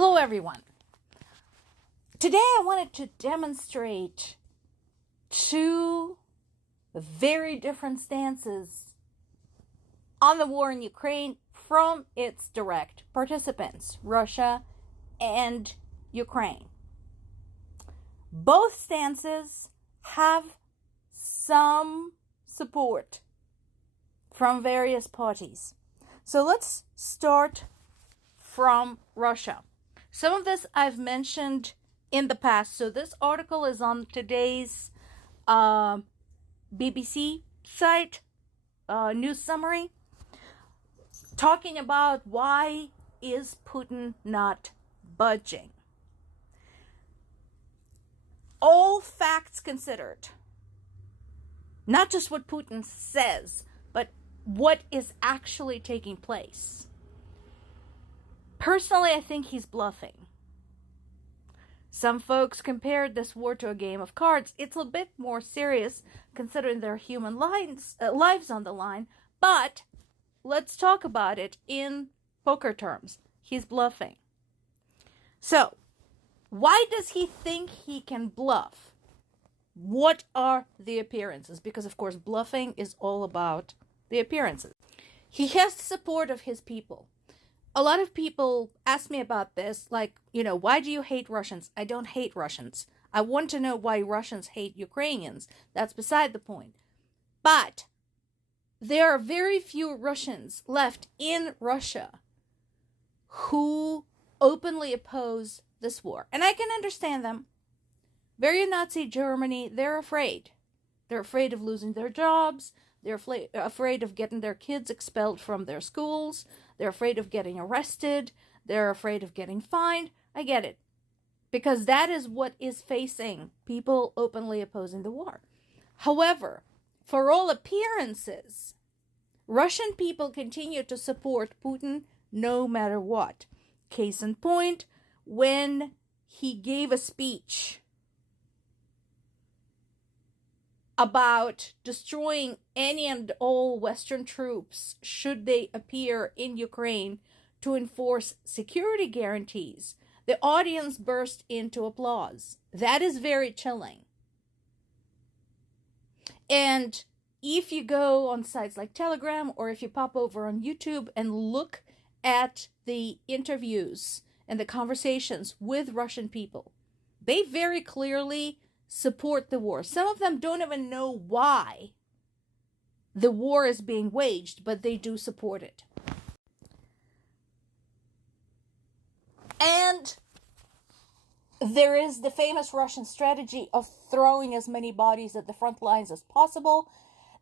Hello everyone. Today I wanted to demonstrate two very different stances on the war in Ukraine from its direct participants, Russia and Ukraine. Both stances have some support from various parties. So let's start from Russia. Some of this I've mentioned in the past. So this article is on today's BBC site, news summary, talking about why is Putin not budging. All facts considered, not just what Putin says, but what is actually taking place. Personally, I think he's bluffing. Some folks compared this war to a game of cards. It's a bit more serious considering there are human lives on the line, but let's talk about it in poker terms. He's bluffing. So, why does he think he can bluff? What are the appearances? Because, of course, bluffing is all about the appearances. He has the support of his people. A lot of people ask me about this, like, why do you hate Russians? I don't hate Russians. I want to know why Russians hate Ukrainians. That's beside the point. But there are very few Russians left in Russia who openly oppose this war. And I can understand them. Very Nazi Germany, they're afraid. They're afraid of losing their jobs. They're afraid of getting their kids expelled from their schools. They're afraid of getting arrested. They're afraid of getting fined. I get it. Because that is what is facing people openly opposing the war. However, for all appearances, Russian people continue to support Putin no matter what. Case in point, when he gave a speech about destroying any and all Western troops should they appear in Ukraine to enforce security guarantees, the audience burst into applause. That is very chilling. And if you go on sites like Telegram or if you pop over on YouTube and look at the interviews and the conversations with Russian people, they very clearly support the war. Some of them don't even know why the war is being waged, but they do support it. And there is the famous Russian strategy of throwing as many bodies at the front lines as possible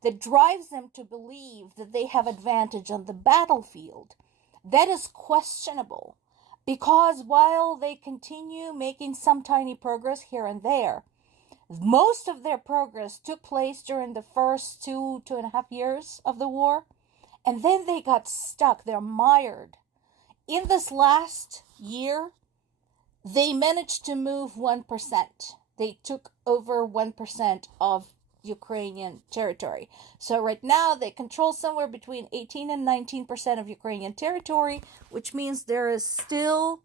that drives them to believe that they have advantage on the battlefield. That is questionable because while they continue making some tiny progress here and there, most of their progress took place during the first 2.5 years of the war, and then they got stuck. They're mired. In this last year, they managed to move 1%. They took over 1% of Ukrainian territory. So right now, they control somewhere between 18 and 19% of Ukrainian territory, which means there is still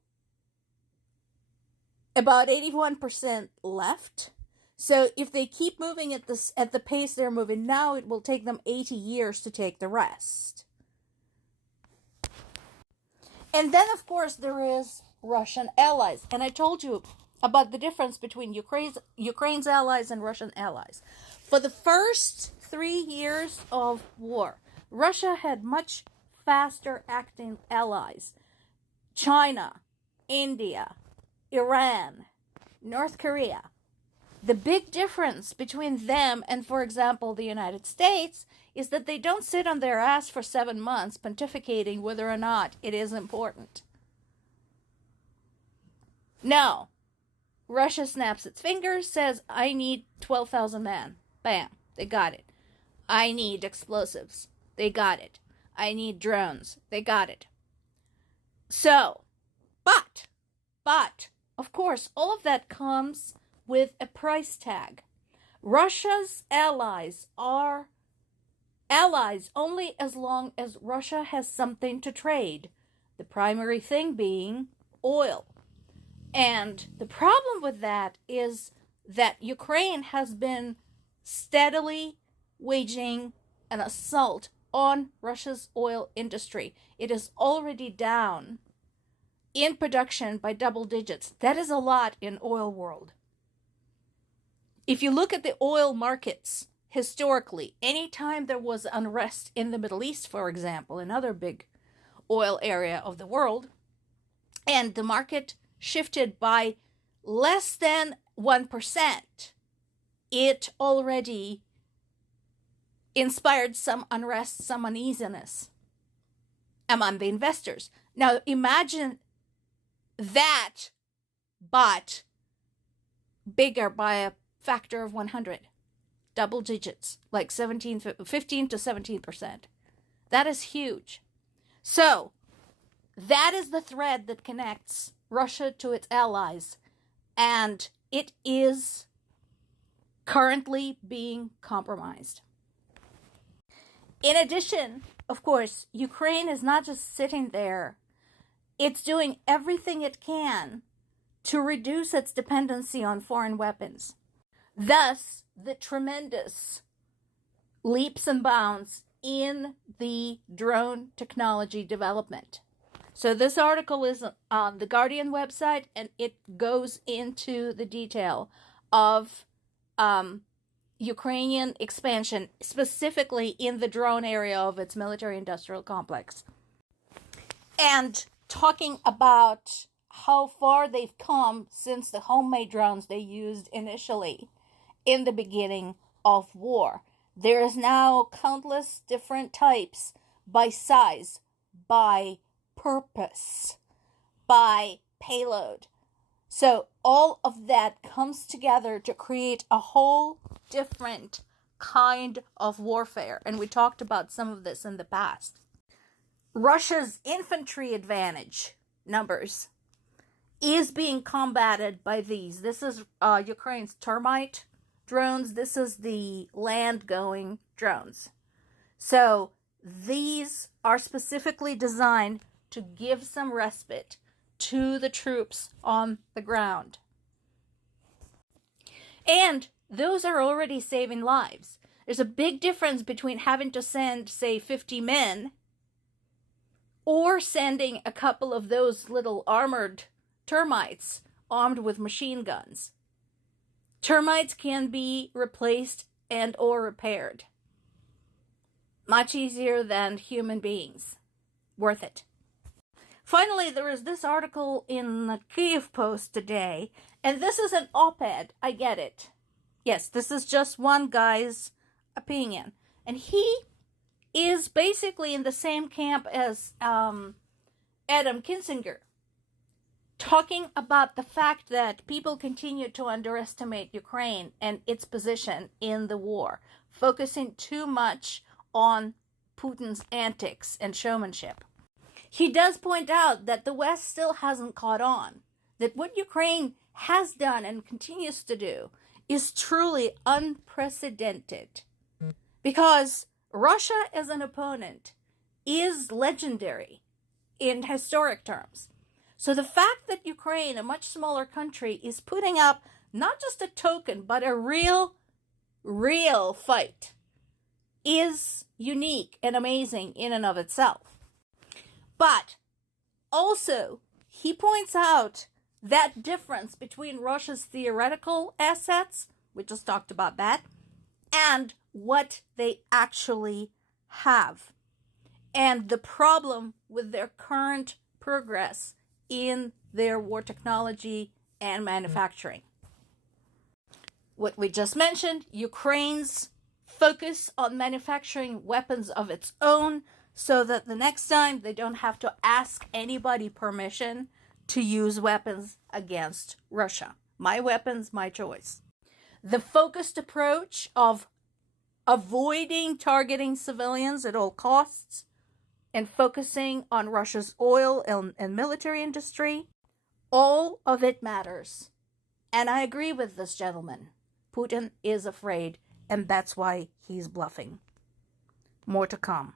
about 81% left. So if they keep moving at the pace they're moving now, it will take them 80 years to take the rest. And then, of course, there is Russian allies. And I told you about the difference between Ukraine's allies and Russian allies. For the first 3 years of war, Russia had much faster acting allies. China, India, Iran, North Korea. The big difference between them and, for example, the United States is that they don't sit on their ass for 7 months pontificating whether or not it is important. No. Russia snaps its fingers, says, I need 12,000 men. Bam. They got it. I need explosives. They got it. I need drones. They got it. So, but, of course, all of that comes with a price tag. Russia's allies are allies only as long as Russia has something to trade. The primary thing being oil. And the problem with that is that Ukraine has been steadily waging an assault on Russia's oil industry. It is already down in production by double digits. That is a lot in oil world. If you look at the oil markets historically, anytime there was unrest in the Middle East, for example, another big oil area of the world, and the market shifted by less than 1%, it already inspired some unrest, some uneasiness among the investors. Now imagine that, but bigger by a factor of 100, double digits, like 15 to 17%. That is huge. So that is the thread that connects Russia to its allies, and it is currently being compromised. In addition, of course, Ukraine is not just sitting there. It's doing everything it can to reduce its dependency on foreign weapons. Thus, the tremendous leaps and bounds in the drone technology development. So this article is on the Guardian website, and it goes into the detail of Ukrainian expansion, specifically in the drone area of its military-industrial complex. And talking about how far they've come since the homemade drones they used initially in the beginning of war. There is now countless different types by size, by purpose, by payload. So all of that comes together to create a whole different kind of warfare. And we talked about some of this in the past. Russia's infantry advantage numbers is being combated by these. This is Ukraine's termite drones. This is the land-going drones. So these are specifically designed to give some respite to the troops on the ground. And those are already saving lives. There's a big difference between having to send, say, 50 men or sending a couple of those little armored termites armed with machine guns. Termites can be replaced and or repaired. Much easier than human beings. Worth it. Finally, there is this article in the Kyiv Post today, and this is an op-ed. I get it. Yes, this is just one guy's opinion. And he is basically in the same camp as Adam Kinzinger, talking about the fact that people continue to underestimate Ukraine and its position in the war, focusing too much on Putin's antics and showmanship. He does point out that the West still hasn't caught on, that what Ukraine has done and continues to do is truly unprecedented, because Russia as an opponent is legendary in historic terms. So the fact that Ukraine, a much smaller country, is putting up not just a token, but a real fight is unique and amazing in and of itself. But also, he points out that difference between Russia's theoretical assets, we just talked about that, and what they actually have, and the problem with their current progress in their war technology and manufacturing. What we just mentioned, Ukraine's focus on manufacturing weapons of its own, so that the next time they don't have to ask anybody permission to use weapons against Russia. My weapons, my choice. The focused approach of avoiding targeting civilians at all costs and focusing on Russia's oil and military industry, all of it matters. And I agree with this gentleman. Putin is afraid, and that's why he's bluffing. More to come.